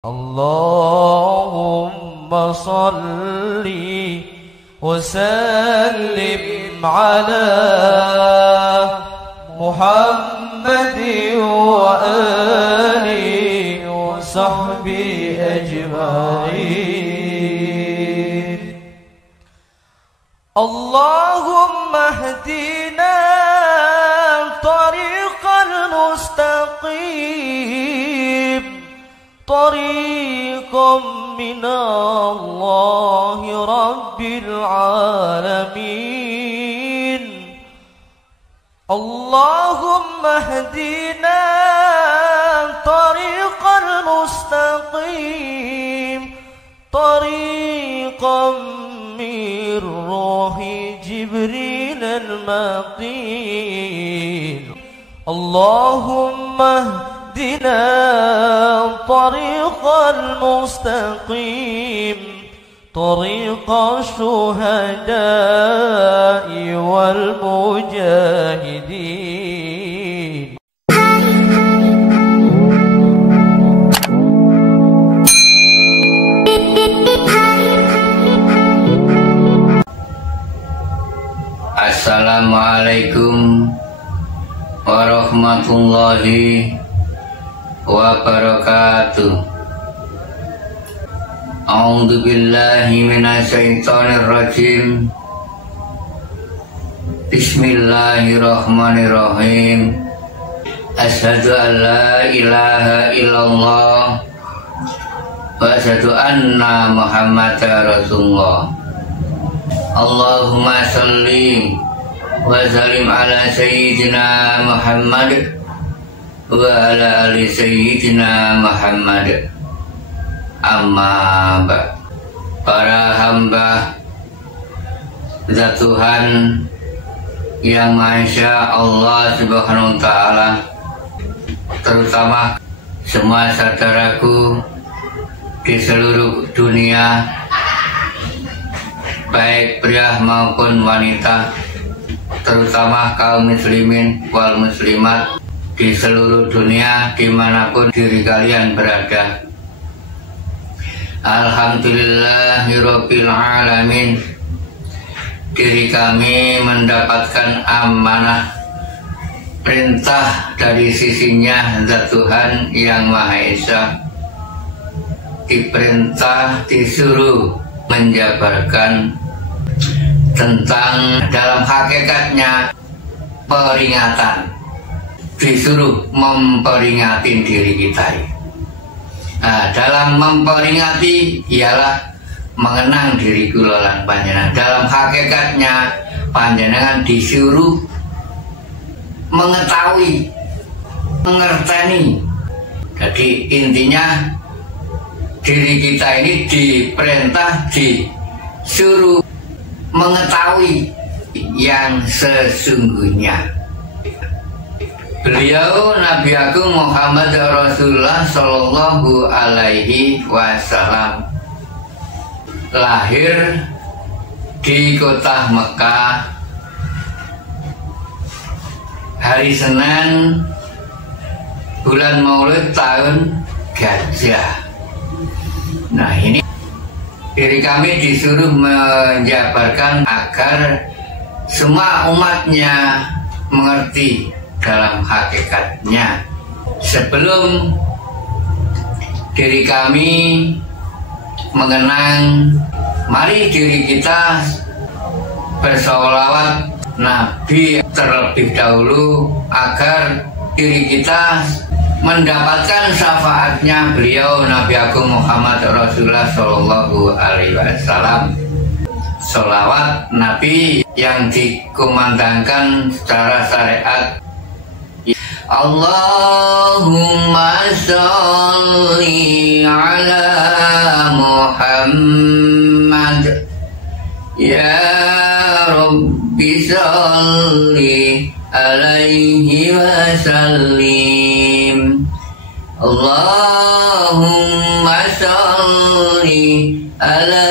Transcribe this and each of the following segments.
اللهم صل وسلم على محمد وآله وصحبه أجمعين. اللهم اهدنا طريق المستقيم، طريقا من الله رب العالمين. اللهم اهدنا طريق المستقيم، طريقا من روح جبريل المقيم. اللهم اهدنا طريق المستقيم، طريق الشهداء والمجاهدين. Assalamualaikum warahmatullahi wabarakatuh. A'udzu billahi minasyaitonir rajim. Bismillahirrahmanirrahim. Asyhadu an la ilaha illallah wa asyhadu anna Muhammadar Rasulullah. Allahumma shalli wa sallim ala sayyidina Muhammad wa ala ali sayyidina Muhammad. Amma ba'd. Para hamba zat Tuhan yang Maha Esa Allah Subhanahu wa taala, terutama semua saudaraku di seluruh dunia, baik pria maupun wanita, terutama kaum muslimin wal muslimat di seluruh dunia dimanapun diri kalian berada. Alhamdulillahirabbil alamin. Diri kami mendapatkan amanah perintah dari sisinya zat Tuhan yang Maha Esa. Diperintah, disuruh menjabarkan tentang dalam hakikatnya peringatan, disuruh memperingati diri kita. Nah, dalam memperingati ialah mengenang diri kula panjenengan. Dalam hakikatnya panjenengan disuruh mengetahui, mengerteni. Jadi intinya diri kita ini diperintah, disuruh mengetahui yang sesungguhnya. Beliau Nabi Agung Muhammad Rasulullah Sallallahu Alaihi Wasallam lahir di kota Mekah hari Senin bulan Maulid tahun Gajah. Nah, ini diri kami disuruh menjabarkan agar semua umatnya mengerti dalam hakikatnya. Sebelum diri kami mengenang, mari diri kita bersolawat Nabi terlebih dahulu agar diri kita mendapatkan syafaatnya beliau Nabi Agung Muhammad Rasulullah Sallallahu Alaihi Wasallam. Solawat Nabi yang dikumandangkan secara syariat. Allahumma sholli ala Muhammad, ya Rabbi sholli alaihi wa sallim. Allahumma sholli ala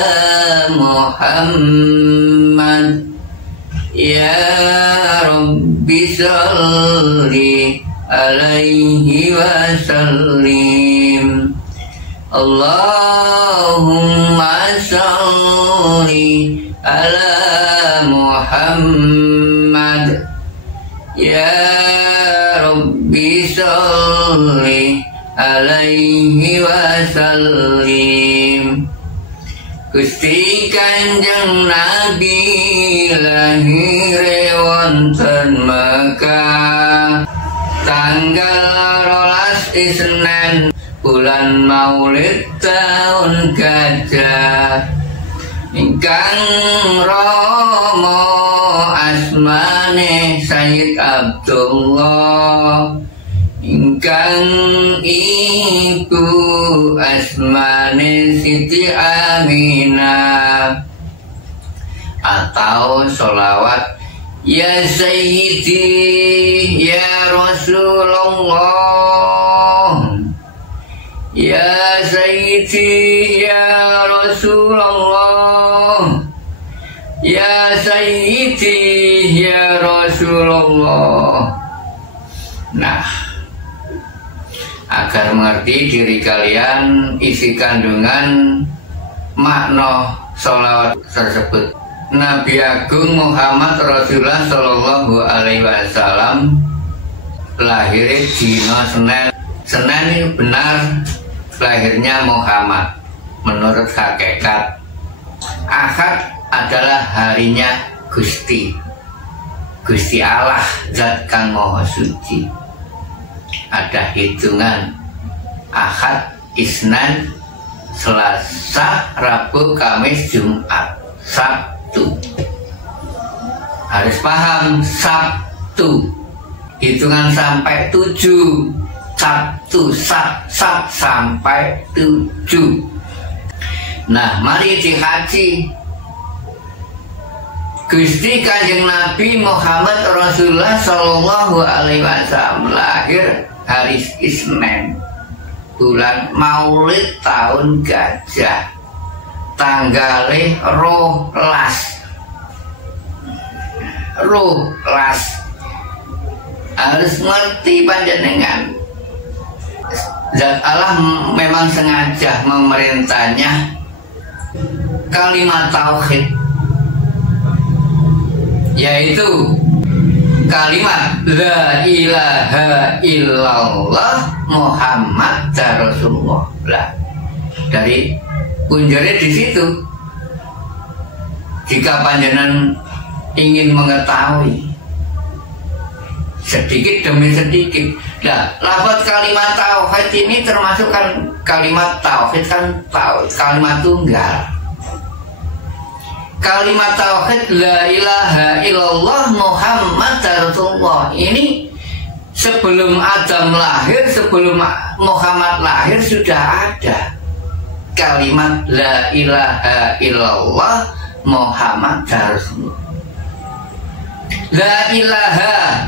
Muhammad, ya Rabbi sholli alaihi wa sallim. Allahumma sholli ala Muhammad. Ya Rabbi sholli alaihi wasallim. Gusti Kanjeng Nabi lahir wonten Mekah tanggal 12 Isnin bulan Maulid tahun gajah. Ingkang rama asmane Sayyid Abdullah, ingkang ibu asmane Siti Aminah. Atau sholawat ya Sayyidi ya Rasulullah, ya Sayyidi ya Rasulullah, ya Sayyidi ya Rasulullah. Nah, agar mengerti diri kalian isi kandungan makna sholawat tersebut. Nabi Agung Muhammad Rasulullah Shallallahu Alaihi Wasallam lahir dina Senin. Senin ini benar lahirnya Muhammad menurut hakikat. Ahad adalah harinya Gusti Allah Zat Kang Maha Suci. Ada hitungan Ahad, Isnin, Selasa, Rabu, Kamis, Jumat, Sabtu. Harus paham Sabtu. Hitungan sampai 7. Sabtu, Sab sampai 7. Nah, mari dihaji. Gusti Kanjeng Nabi Muhammad Rasulullah Shallallahu Alaihi Wasallam lahir hari Isnin bulan Maulid tahun gajah tanggalé 12. Harus ngerti panjenengan. Zat Allah memang sengaja memerintahnya kalimat tauhid, yaitu kalimat la ilaha illallah Muhammad Rasulullah. Dari punjere di situ. Jika panjenengan ingin mengetahui sedikit demi sedikit, nah, lafaz kalimat tauhid ini termasuk kan kalimat tauhid kan kalimat tunggal. Kalimat tauhid la ilaha illallah Muhammad Rasulullah ini sebelum Adam lahir, sebelum Muhammad lahir sudah ada kalimat la ilaha illallah Muhammad Rasulullah. La ilaha,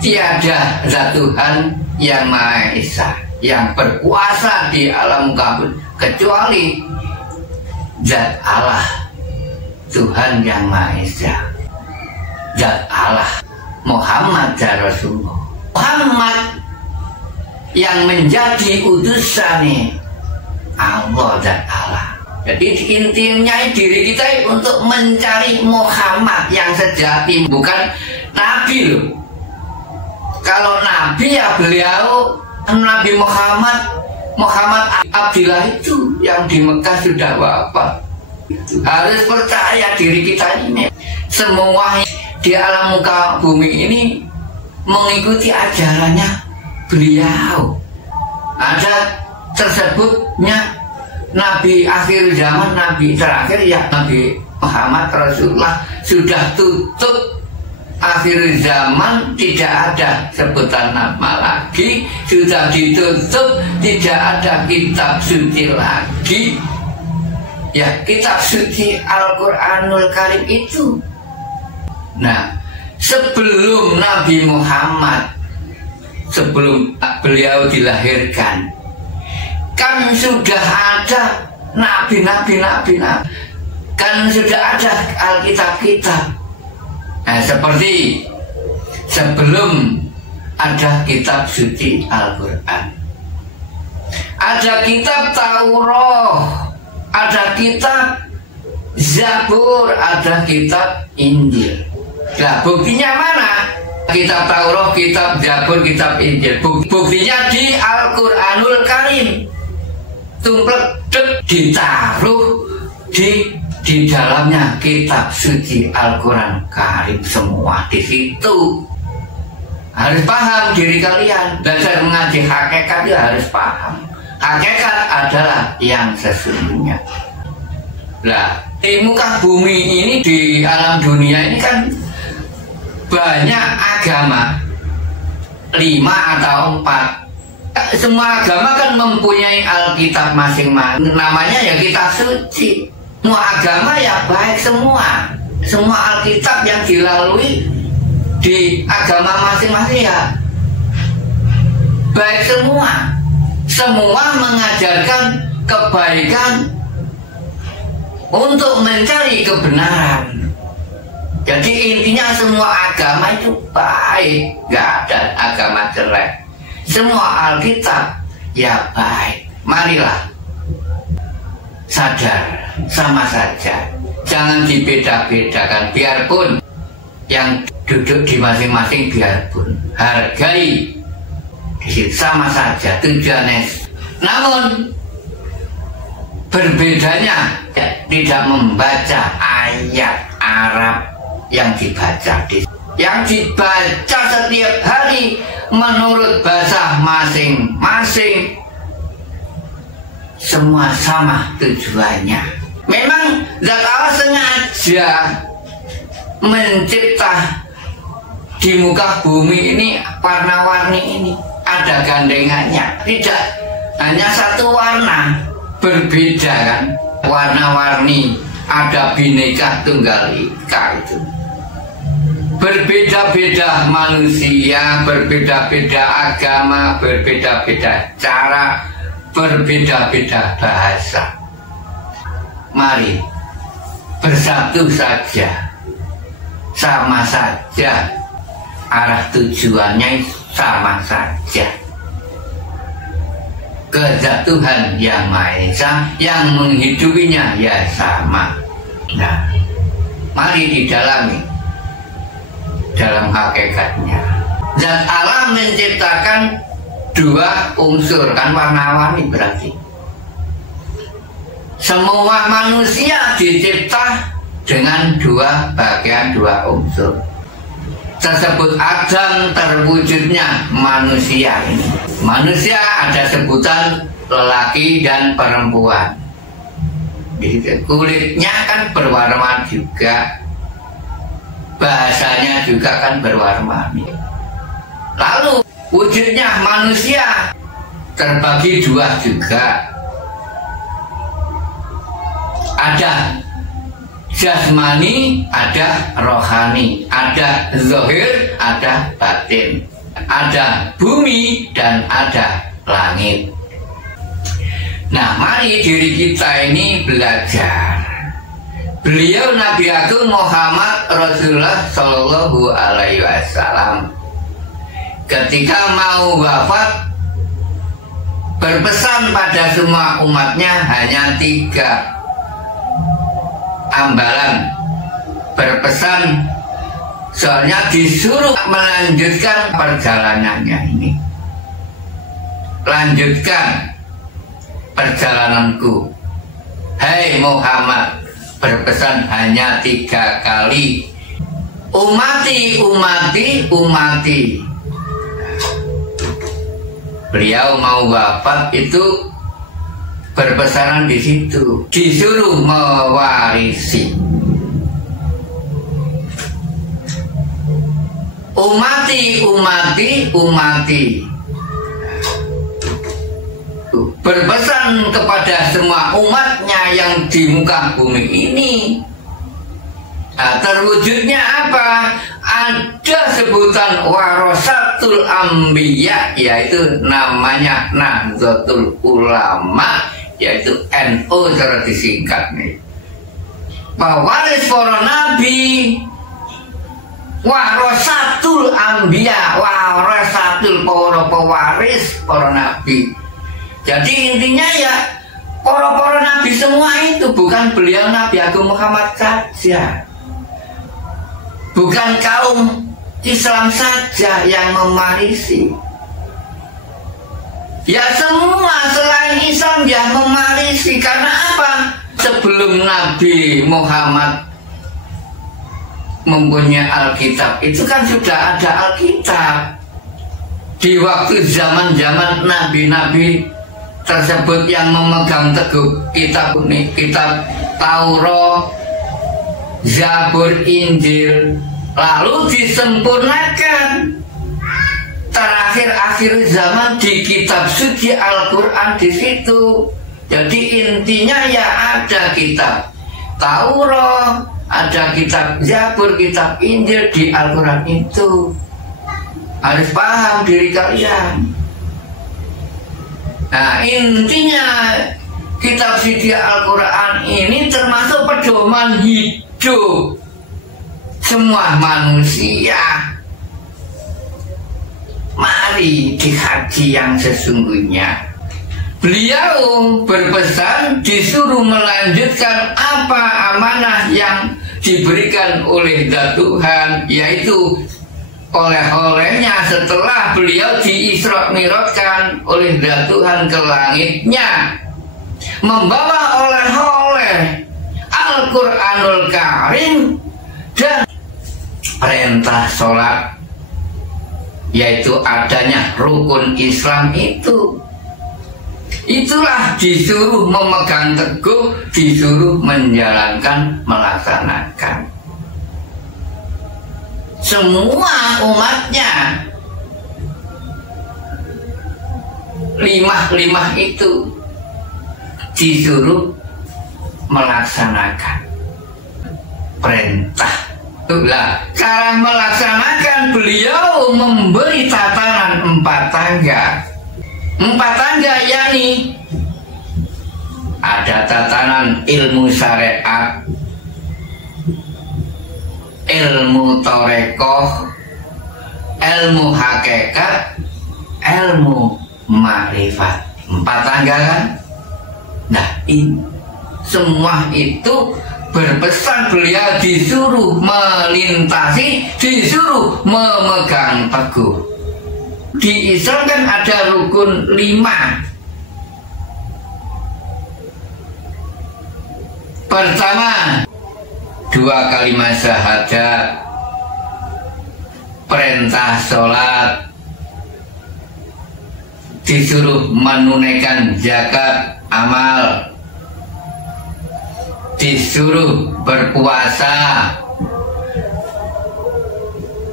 tiada zat Tuhan yang Maha Esa, yang berkuasa di alam kabut kecuali zat Allah, Tuhan yang Maha Esa, zat Allah Muhammad Rasulullah. Muhammad yang menjadi utusan Allah dan Allah. Jadi intinya diri kita untuk mencari Muhammad yang sejati, bukan Nabi loh. Kalau Nabi ya beliau Nabi Muhammad Abdillah itu yang di Mekah sudah wafat. Harus percaya diri kita ini. Semua di alam muka bumi ini mengikuti ajarannya beliau. Ada tersebutnya Nabi akhir zaman, Nabi terakhir ya Nabi Muhammad Rasulullah sudah tutup akhir zaman, tidak ada sebutan nama lagi, sudah ditutup, tidak ada kitab suci lagi. Ya, kitab suci Al-Quranul Karim itu. Nah, sebelum Nabi Muhammad, sebelum beliau dilahirkan, kan sudah ada nabi-nabi, kan sudah ada Alkitab-kitab. Nah, seperti sebelum ada kitab suci Al-Quran, ada kitab Taurat, ada kitab Zabur, ada kitab Injil. Nah, buktinya mana? Kitab Taurat, kitab Zabur, kitab Injil. Buktinya di Al-Quranul Karim. Tumplek ditaruh di dalamnya kitab suci Al-Quran Karim, semua di situ. Harus paham diri kalian. Belajar mengaji hakikat ya harus paham. Hakikat adalah yang sesungguhnya. Nah, di muka bumi ini, di alam dunia ini kan banyak agama, 5 atau 4. Semua agama kan mempunyai Alkitab masing-masing. Namanya ya kitab suci. Semua agama ya baik semua. Semua Alkitab yang dilalui di agama masing-masing ya baik semua. Semua mengajarkan kebaikan untuk mencari kebenaran. Jadi intinya semua agama itu baik, gak ada agama jelek. Semua Alkitab ya baik. Marilah sadar, sama saja. Jangan dibeda-bedakan. Biarpun yang duduk di masing-masing, biarpun hargai, sama saja tujuannya. Namun berbedanya ya, tidak membaca ayat Arab yang dibaca yang dibaca setiap hari menurut bahasa masing-masing. Semua sama tujuannya. Memang Zat Allah sengaja mencipta di muka bumi ini warna-warni ini, ada gandengannya, tidak hanya satu warna, berbeda kan, warna-warni, ada Bhinneka Tunggal Ika itu. Berbeda-beda manusia, berbeda-beda agama, berbeda-beda cara, berbeda-beda bahasa. Mari bersatu saja, sama saja, arah tujuannya sama saja. Ke Tuhan Yang Maha Esa, yang menghidupinya ya sama. Nah, mari didalami dalam hakikatnya. Zat Allah menciptakan 2 unsur, kan warna-warni berarti. Semua manusia dicipta dengan 2 bagian, 2 unsur. Tersebut Adam terwujudnya manusia ini. Manusia ada sebutan lelaki dan perempuan. Kulitnya kan berwarna juga, bahasanya juga kan berwarna-warni. Lalu wujudnya manusia terbagi 2 juga. Ada jasmani, ada rohani, ada zahir, ada batin, ada bumi dan ada langit. Nah, mari diri kita ini belajar. Beliau Nabi Agung Muhammad Rasulullah Shallallahu Alaihi Wasallam ketika mau wafat berpesan pada semua umatnya hanya 3 ambalan. Berpesan soalnya disuruh melanjutkan perjalanannya ini. Lanjutkan perjalananku, hai Muhammad. Berpesan hanya 3 kali. Umati, umati, umati. Beliau mau wafat itu berpesanan di situ, disuruh mewarisi. Umati, umati, umati. Berpesan kepada semua umatnya yang di muka bumi ini. Nah, terwujudnya apa? Ada sebutan warasatul anbiya, yaitu namanya Nahdlatul Ulama, yaitu NU secara disingkat nih. Pewaris para nabi, warasatul anbiya, warasatul para pewaris para nabi. Jadi intinya ya para nabi semua itu, bukan beliau Nabi Agung Muhammad saja, bukan kaum Islam saja yang memarisi. Ya semua selain Islam yang memarisi. Karena apa? Sebelum Nabi Muhammad mempunyai Alkitab, itu kan sudah ada Alkitab. Di waktu zaman-zaman nabi-nabi tersebut yang memegang teguh kitab ini, kitab Taurat, Zabur, Injil, lalu disempurnakan terakhir akhir zaman di kitab suci Al-Quran di situ. Jadi intinya ya ada kitab Taurat, ada kitab Zabur, kitab Injil di Al-Quran itu. Harus paham diri kalian. Nah intinya kitab suci Al-Quran ini termasuk pedoman hidup semua manusia. Mari dikaji yang sesungguhnya. Beliau berpesan disuruh melanjutkan apa amanah yang diberikan oleh Tuhan, yaitu oleh-olehnya setelah beliau di-Isra Mi'rajkan oleh Tuhan ke langitnya, membawa oleh-oleh Al-Quranul Karim dan perintah sholat, yaitu adanya rukun Islam itu. Itulah disuruh memegang teguh, disuruh menjalankan, melaksanakan. Semua umatnya limah itu disuruh melaksanakan perintah. Itulah cara melaksanakan. Beliau memberi tatanan 4 tangga. 4 tangga yakni ada tatanan ilmu syariat, ilmu torekoh, ilmu hakikat, ilmu ma'rifat. 4 tangga kan? Nah ini semua itu berpesan beliau disuruh melintasi, disuruh memegang teguh. Di Islam kan ada rukun 5. Pertama, 2 kalimat syahadat, perintah sholat, disuruh menunaikan zakat amal, disuruh berpuasa,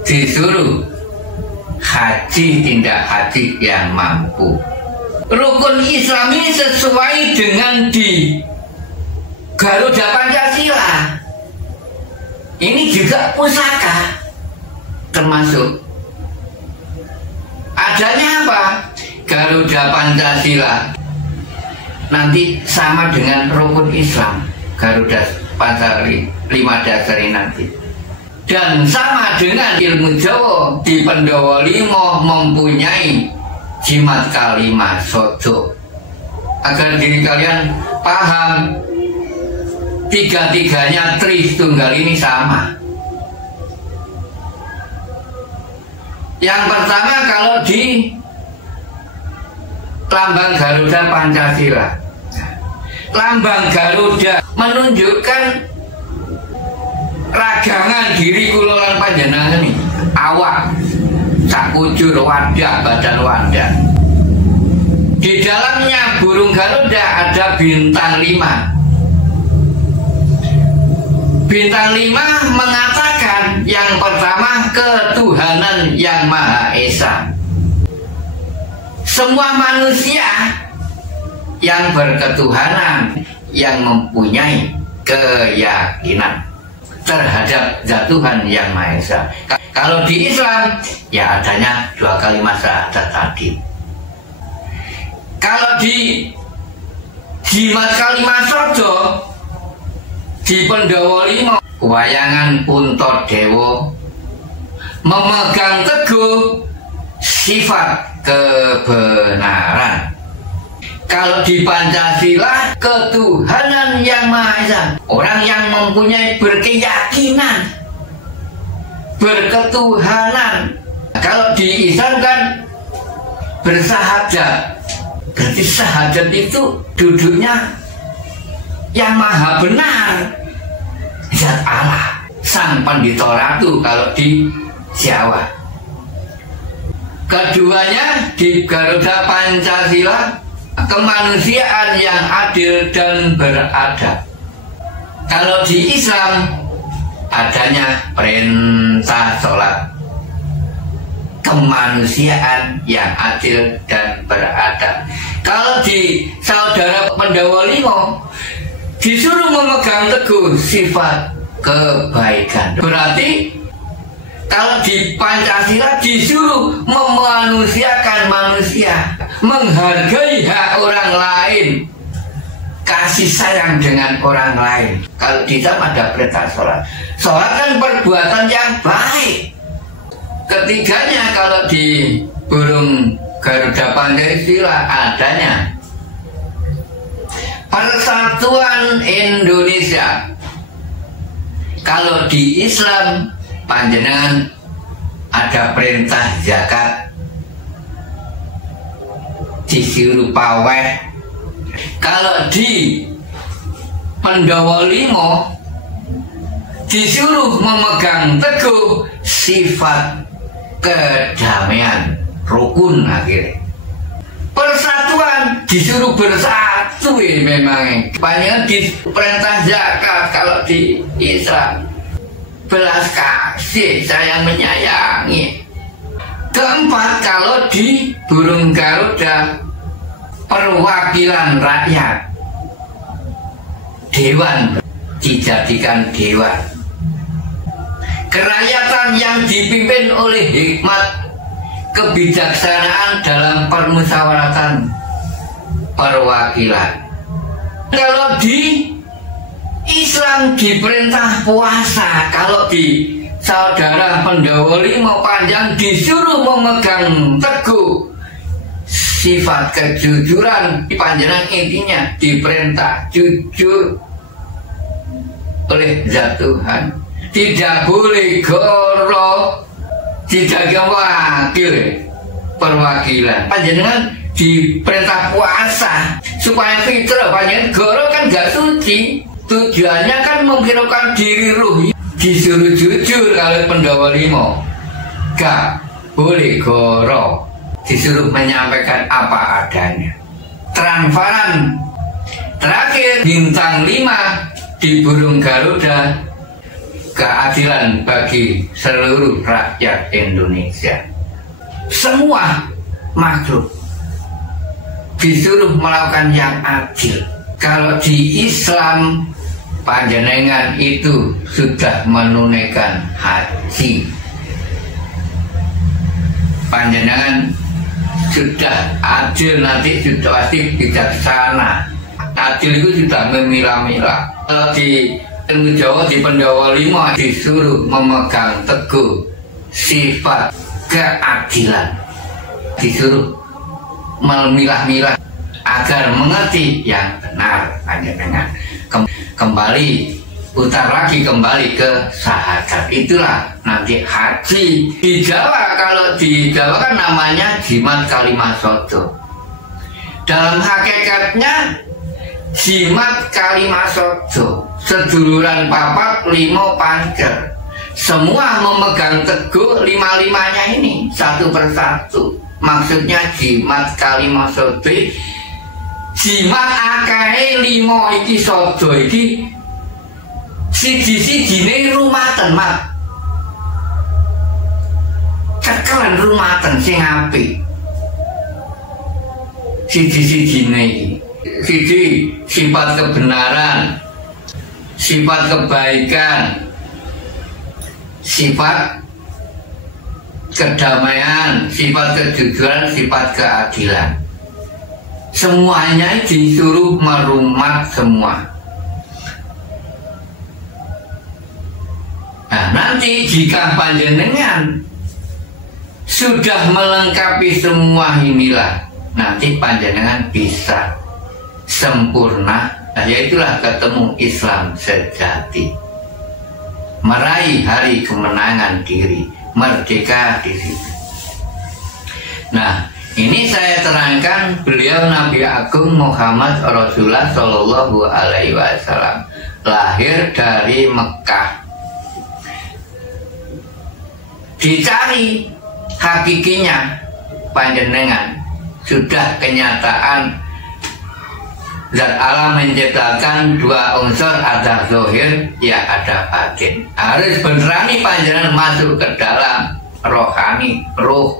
disuruh haji, tindak haji yang mampu. Rukun Islam ini sesuai dengan di Garuda Pancasila. Ini juga pusaka termasuk. Adanya apa? Garuda Pancasila nanti sama dengan rukun Islam. Garuda Pancasila 5 dasar ini nanti. Dan sama dengan ilmu Jawa di Pendowo Limo mempunyai jimat kalimat sojo. Agar diri kalian paham, tiga-tiganya Tritunggal ini sama. Yang pertama kalau di lambang Garuda Pancasila, lambang Garuda menunjukkan ragangan diri kulolan panjenengan ini, awak, sakujur, wadah, badan wadah. Di dalamnya burung Garuda ada bintang 5. Bintang 5 mengatakan yang pertama ketuhanan yang Maha Esa. Semua manusia yang berketuhanan, yang mempunyai keyakinan terhadap zat Tuhan yang Maha Esa. Kalau di Islam ya adanya 2 kalimat syahadat tadi. Kalau di jimat kalimat sojo di Pendowo Limo, wayangan Puntadewa memegang teguh sifat kebenaran. Kalau di Pancasila, ketuhanan yang Maha Esa. Orang yang mempunyai berkeyakinan berketuhanan. Kalau di Islam kan bersahadat. Berarti sahadat itu duduknya yang maha benar, zat Allah, sang Pandita Ratu kalau di Jawa. Keduanya di Garuda Pancasila, kemanusiaan yang adil dan beradab. Kalau di Islam adanya perintah sholat, kemanusiaan yang adil dan beradab. Kalau di saudara Pandawa Lima disuruh memegang teguh sifat kebaikan. Berarti kalau di Pancasila disuruh memanusiakan manusia, menghargai hak orang lain, kasih sayang dengan orang lain. Kalau di Islam ada perintah sholat. Sholat kan perbuatan yang baik. Ketiganya kalau di burung Garuda Pancasila adanya Persatuan Indonesia. Kalau di Islam panjenengan ada perintah zakat, disuruh paweh. Kalau di Pandawa Lima disuruh memegang teguh sifat kedamaian, rukun akhirnya. Persatuan disuruh bersatu ya memang. Banyak di perintah zakat kalau di Islam. Belas kasih, sayang menyayangi. Keempat kalau di burung Garuda perwakilan rakyat. Dewan dijadikan dewan. Kerakyatan yang dipimpin oleh hikmat kebijaksanaan dalam permusyawaratan perwakilan. Kalau di Islam diperintah puasa. Kalau di saudara Pandawa Lima Panjang disuruh memegang teguh sifat kejujuran. Panjenengan intinya diperintah jujur oleh zat Tuhan. Tidak boleh goro, tidak wakil perwakilan. Panjenengan diperintah puasa supaya fitrah. Panjenengan goro kan gak suci. Tujuannya kan menghiraukan diri ruh. Disuruh jujur kalau Pandawa Lima. Gak boleh goro, disuruh menyampaikan apa adanya. Transparan. Terakhir bintang 5 di burung Garuda, keadilan bagi seluruh rakyat Indonesia. Semua makhluk disuruh melakukan yang adil. Kalau di Islam panjenengan itu sudah menunaikan haji, panjenengan sudah adil, nanti sudah pasti bijaksana. Adil itu sudah memilah-milah. Kalau di ilmu Jawa di Pandawa Lima disuruh memegang teguh sifat keadilan, disuruh memilah-milah agar mengerti yang benar. Panjenengan kembali putar lagi kembali ke sahadat. Itulah nanti haji. Di Jawa, kalau di Jawa kan namanya jimat kalimasodo. Dalam hakikatnya jimat kalimasodo, seduluran papat limo pancer. Semua memegang teguh lima-limanya ini satu persatu. Maksudnya jimat kalimasodo, jimat akae limo iki sodo iki siji-sijine rumaten mat. Cekelan rumaten sing apik. Siji-sijine iki. Siji sifat kebenaran, sifat kebaikan, sifat kedamaian, sifat kejujuran, sifat keadilan. Semuanya disuruh merumat semua. Nah, nanti jika panjenengan sudah melengkapi semua inilah, nanti panjenengan bisa sempurna. Nah, yaitulah ketemu Islam sejati, meraih hari kemenangan diri, merdeka di situ. Nah, ini saya terangkan beliau Nabi Agung Muhammad Rasulullah Shallallahu Alaihi Wasallam lahir dari Mekah. Dicari hakikinya panjenengan, sudah kenyataan zat Allah menciptakan dua unsur, ada zahir, ya ada batin. Harus benerani panjenengan masuk ke dalam rohani, roh.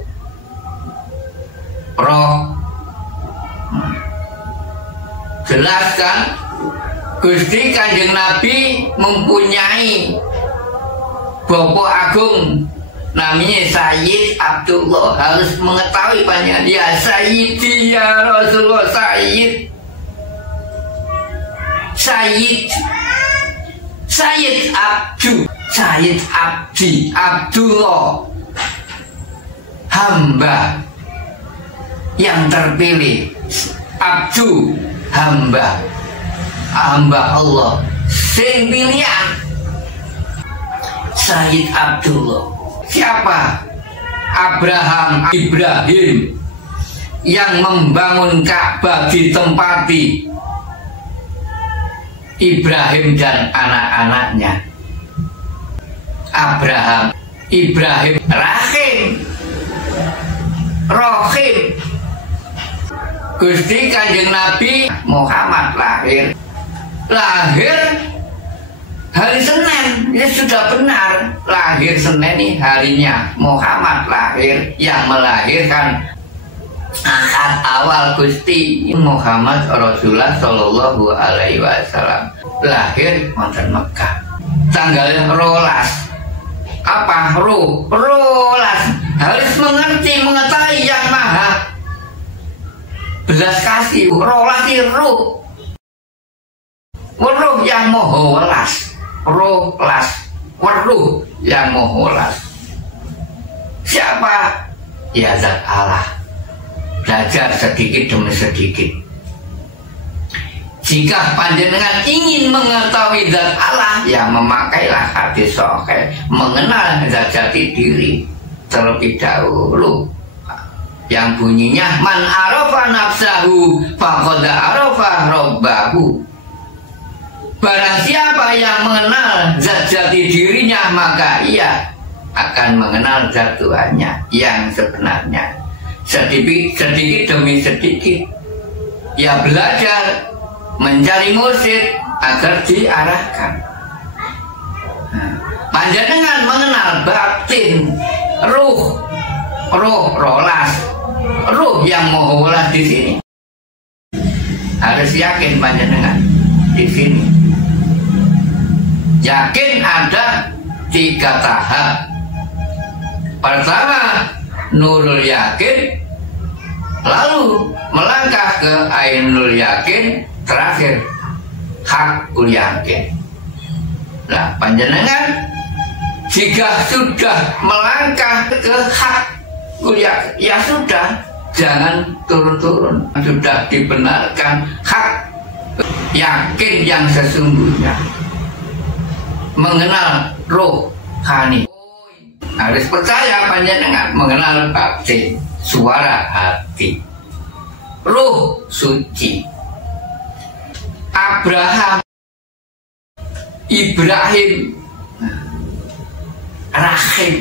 Jelaskan Gusti Kanjeng Nabi mempunyai Bapak Agung namanya Sayyid Abdullah. Harus mengetahui panjenengan, ya Sayyidi ya Rasulullah, Sayyid Abdi Abdullah, hamba yang terpilih. Abdu, hamba Allah sing pilihan. Sayyid Abdullah siapa? Ibrahim yang membangun Ka'bah ditempati Ibrahim dan anak-anaknya. Ibrahim Rahim Gusti Kanjeng Nabi Muhammad lahir hari Senin. Ya sudah benar, lahir Senin ini harinya Muhammad lahir, yang melahirkan akad awal Gusti Muhammad Rasulullah Shallallahu Alaihi Wasallam lahir wonten Mekah tanggal rolas. Apa rolas? Harus mengetahui yang maha belas kasih. Rolas itu ruh yang moho welas, ruh yang moho welas. Siapa? Ya zat Allah. Belajar sedikit demi sedikit. Jika panjenengan ingin mengetahui zat Allah, ya memakailah hadis sahih, mengenal zat jati diri terlebih dahulu, yang bunyinya man arafa nafsahu faqad arafa rabbahu. Barang siapa yang mengenal zat jati dirinya, maka ia akan mengenal zat Tuhannya yang sebenarnya. Sedikit demi sedikit ya belajar, mencari mursyid agar diarahkan. Panjenengan mengenal batin, rolas, ruh yang moho welas di sini. Harus yakin panjenengan di sini. Yakin ada 3 tahap. Pertama, nurul yakin, lalu melangkah ke ainul yakin, terakhir hakul yakin. Nah, panjenengan jika sudah melangkah ke hakul yakin, ya sudah, jangan turun-turun. Sudah dibenarkan hak yakin yang sesungguhnya, mengenal rohani. Harus percaya panjenengan mengenal batin, suara hati, ruh suci. Ibrahim Rahim,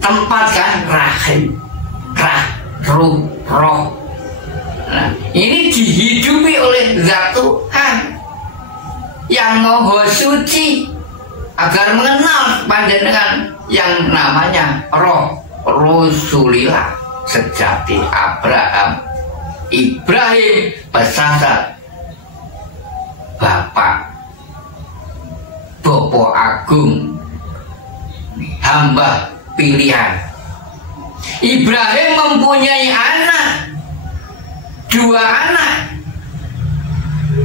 tempatkan rahim, roh. Nah, ini dihidupi oleh zat Tuhan yang maha suci, agar mengenal panjenengan yang namanya Rasulillah sejati. Ibrahim pesasat, Bapak Agung, hamba pilihan. Ibrahim mempunyai anak, 2 anak,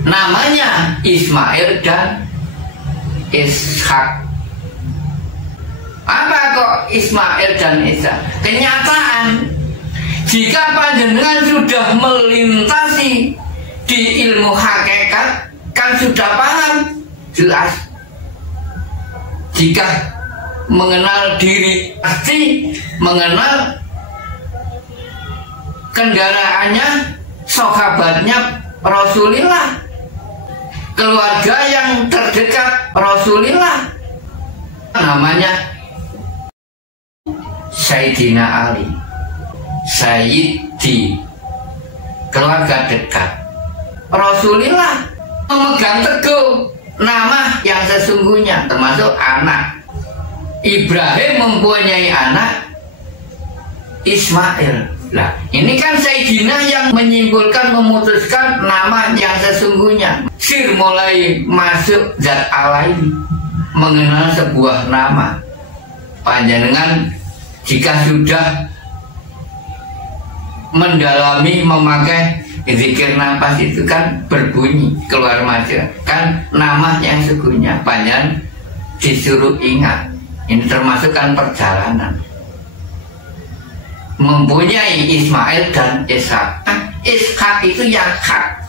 namanya Ismail dan Ishak. Apa kok Ismail dan Ishak? Kenyataan Jika panjenengan sudah melintasi di ilmu hakikat, kan sudah paham jelas. Jika mengenal diri, pasti mengenal kendaraannya, sahabatnya Rasulullah, keluarga yang terdekat Rasulullah, namanya Sayyidina Ali, Sayyidi, keluarga dekat Rasulullah, memegang teguh nama yang sesungguhnya, termasuk anak. Ibrahim mempunyai anak Ismail. Nah, ini kan Sayyidina yang menyimpulkan, memutuskan nama yang sesungguhnya. Sir mulai masuk zat Allah ini, mengenal sebuah nama. Panjenengan jika sudah mendalami, memakai zikir nafas itu kan berbunyi keluar masuk, kan nama yang sesungguhnya. Panjenengan disuruh ingat. Ini termasuk kan perjalanan. Mempunyai Ismail dan Ishak. Ishak itu yang hak.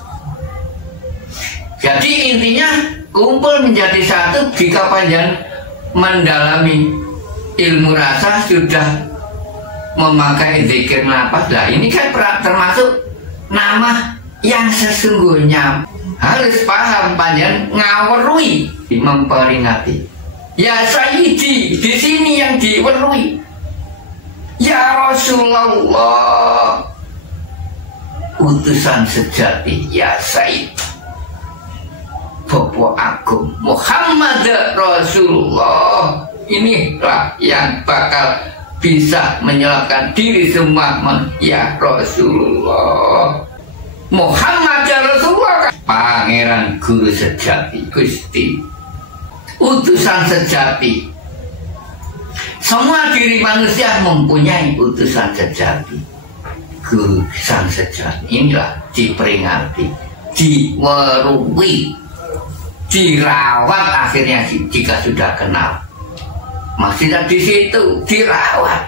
Jadi intinya kumpul menjadi satu jika panjenengan mendalami ilmu rasa, sudah memakai zikir nafas. Lah ini kan termasuk nama yang sesungguhnya. Harus paham, panjenengan ngawerui, memperingati. Ya Sayyidi, di sini yang diwerui. Ya Rasulullah, utusan sejati. Ya Sayyid, Bapak Agung Muhammad Rasulullah. Inilah yang bakal bisa menyelamatkan diri semua. Ya Rasulullah, Muhammad Rasulullah, Pangeran Guru sejati, Gusti, utusan sejati. Semua diri manusia mempunyai utusan sejati, Guru sang sejati. Inilah diperingati, diwerui, dirawat akhirnya jika sudah kenal. Masih di situ dirawat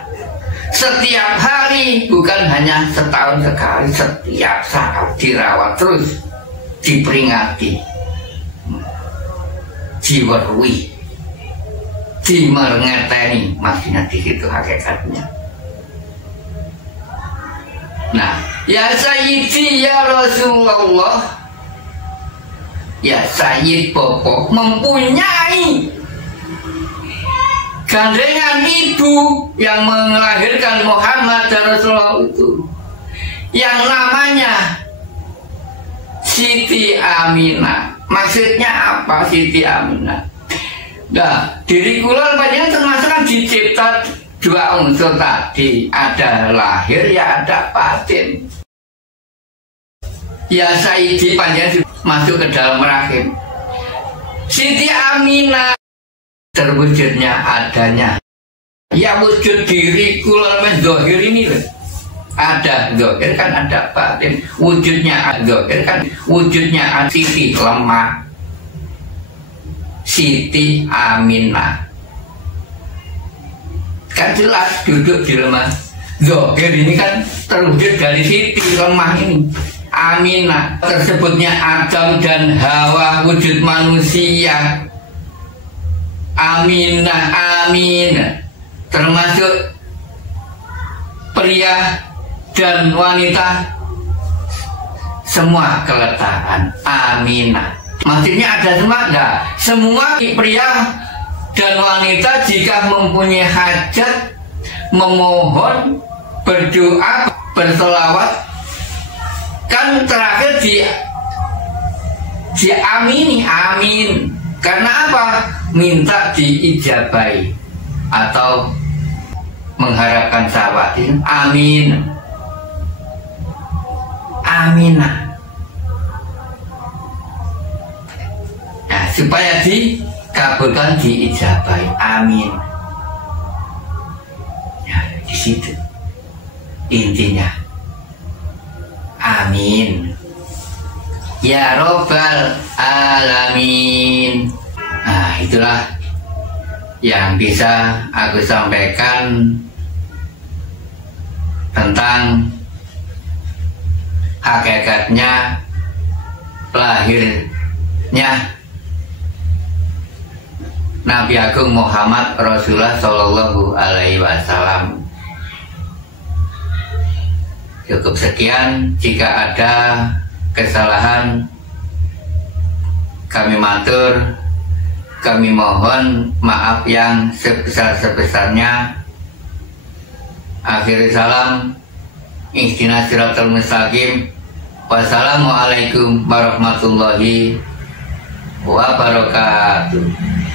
setiap hari, bukan hanya setahun sekali, setiap saat dirawat terus, diperingati, diwerui, dimengerteni, masihnya di situ hakikatnya. Nah, ya Sayyidi, ya Rasulullah, ya Sayyid Bapak mempunyai gandengan ibu yang melahirkan Muhammad dan Rasulullah itu, yang namanya Siti Aminah. Maksudnya apa Siti Aminah? Nah, diri kula panjenengan termasuk kan dicipta dua unsur tadi, ada lahir ya ada batin. Ya Sayyidi panjenengan masuk ke dalam rahim. Siti Aminah terwujudnya adanya. Ya wujud diri kula zahir ini loh. Ada zahir kan ada batin. Wujudnya zahir kan wujudnya Siti lemah, Siti Aminah. Kan jelas duduk di lemah. Zahir ini kan terwujud dari Siti lemah ini. Aminah tersebutnya Adam dan Hawa, wujud manusia. Aminah, Aminah termasuk pria dan wanita, semua keletakan Aminah. Maksudnya ada semua? Enggak. Semua pria dan wanita jika mempunyai hajat, memohon, berdoa, berselawat, kan terakhir diamini, amin. Karena apa? Minta diijabai atau mengharapkan sahabat. Amin, Aminah. Nah, supaya dikabulkan, diijabai, amin. Ya, di situ intinya. Amin. Ya Rabbal Alamin. Nah, itulah yang bisa aku sampaikan tentang hakikatnya lahirnya Nabi Agung Muhammad Rasulullah Shallallahu Alaihi Wasallam. Cukup sekian. Jika ada kesalahan, kami matur, kami mohon maaf yang sebesar-sebesarnya. Akhir salam, ihdinas siratal mustaqim. Wassalamualaikum warahmatullahi wabarakatuh.